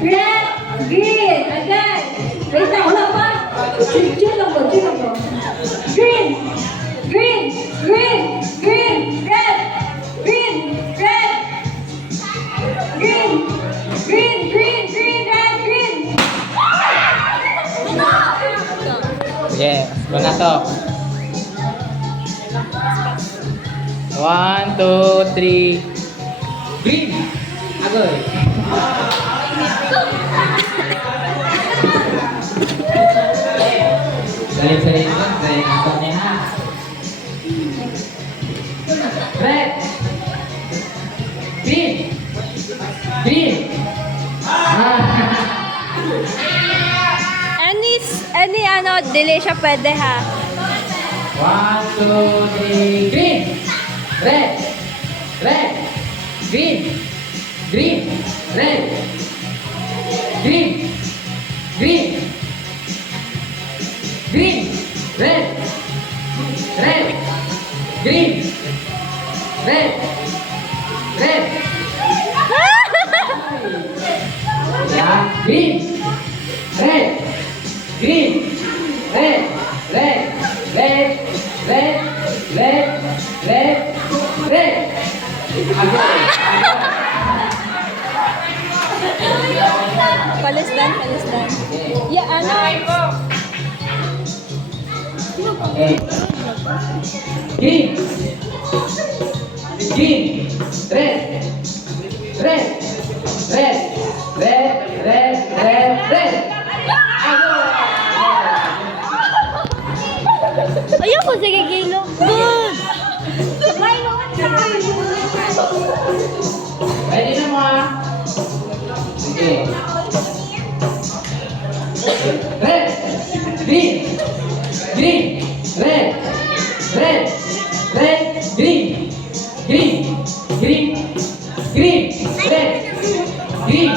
Red, green, again. Wait lang, wala pa. Chill lang ba, chill lang ba. Green, green, green, green, red, green, red, green, green, green, green, red, green. Yes, mana to? 1, 2, 3. Green. Agoy. Saling-saling kan, saya nontonnya ha. Red. Green. Green. Any ano, delay siya pwede ha. 1, 2, 3, green. Red. Red. Green. Green. Red. Green. Green. Green. Red. Red. Green. Red. Red. Ya, green. Red. Green. Red. Red. Red. Red. Red. Red. Red. Palisdan. Ya, ano? Okay. Green. Green. Red. Red. Red. Red. Red. Red. Red. Ayoko, sige, kilo. Good! Ready na mo ah. Okay. Red. Green. Green. Red. Red. Red. Green. Green. Green. Green. Red. Green.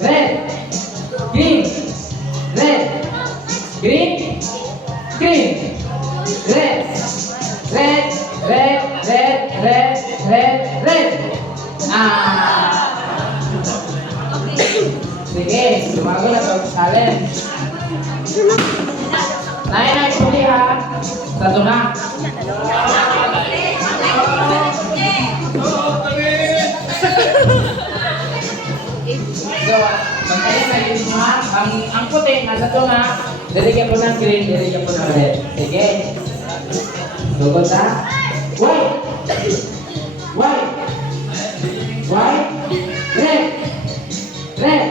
Red. Green. Red. Green. Green. Red. Red. Red. Red. Red. Red. Red. Sige, lumago na to. Challenge. Nain huli ha. Satu na. So, bantayan na yun ha. Ang puti, nasa to na. Diligyan po ng green, diligyan po ng red. Sige. Sugod ha. White. White. White. Red. Red.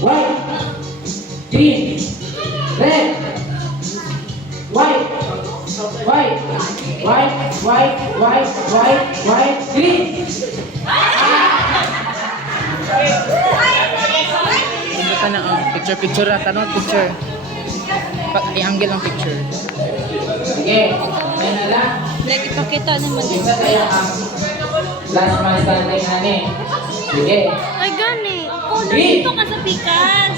White. Green. Red. White. White. White. White. White. White. White. Green. Ito na picture na tanong picture. I-angle ang picture. Sige. Ayan na lang. Like, ipakita naman. Isa tayo ang last man standing na ni. Sige. Ay, gani. Oh, Green. nandito ka sa pikas.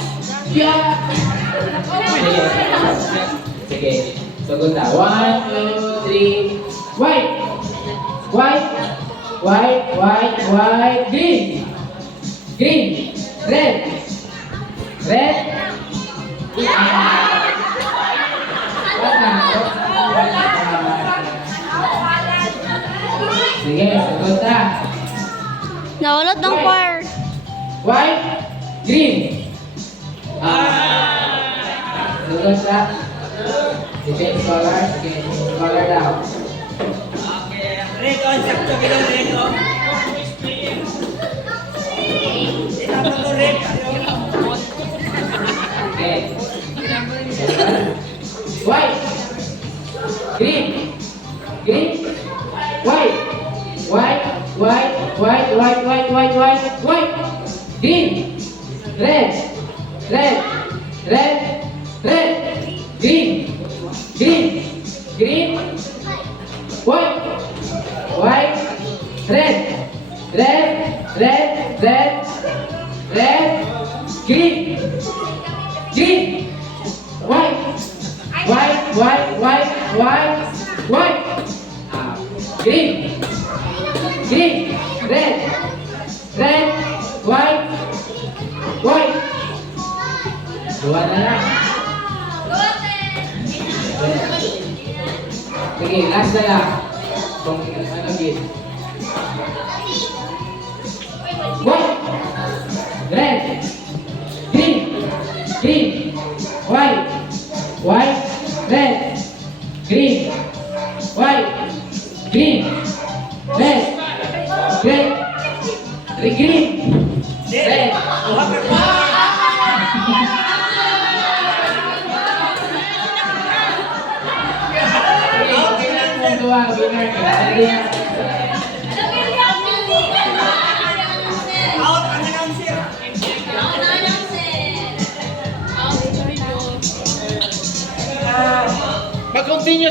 Yeah. Sige. Sugod na. 1, 2, 3. White. White. White. White. White. Green. Green. Red. Red. Sige, sugod na. Nawalot ng par. White. Green. Sugod na. Change color. Sige, color down. Red on, sakto below red on. Tapos to red. Okay. White. Green. Green. White. White. White. White. White. White. White. White. White. Green. Red. Red. Red. Red. Green. Green. Green. White. White. Red. Red. Red. Red. Red. Green. Green. White. White. White. White. White. White. Green. Green. Red. Red. White. Dua na lang. Sige, last na lang. Kung ano gid. Go! Red. Green. Green. White. White. Red. Green. White. Green. Red. Red. Green. Red. Okay lang kung dua, winner. Dali na. Out ang announcer. Mag-continue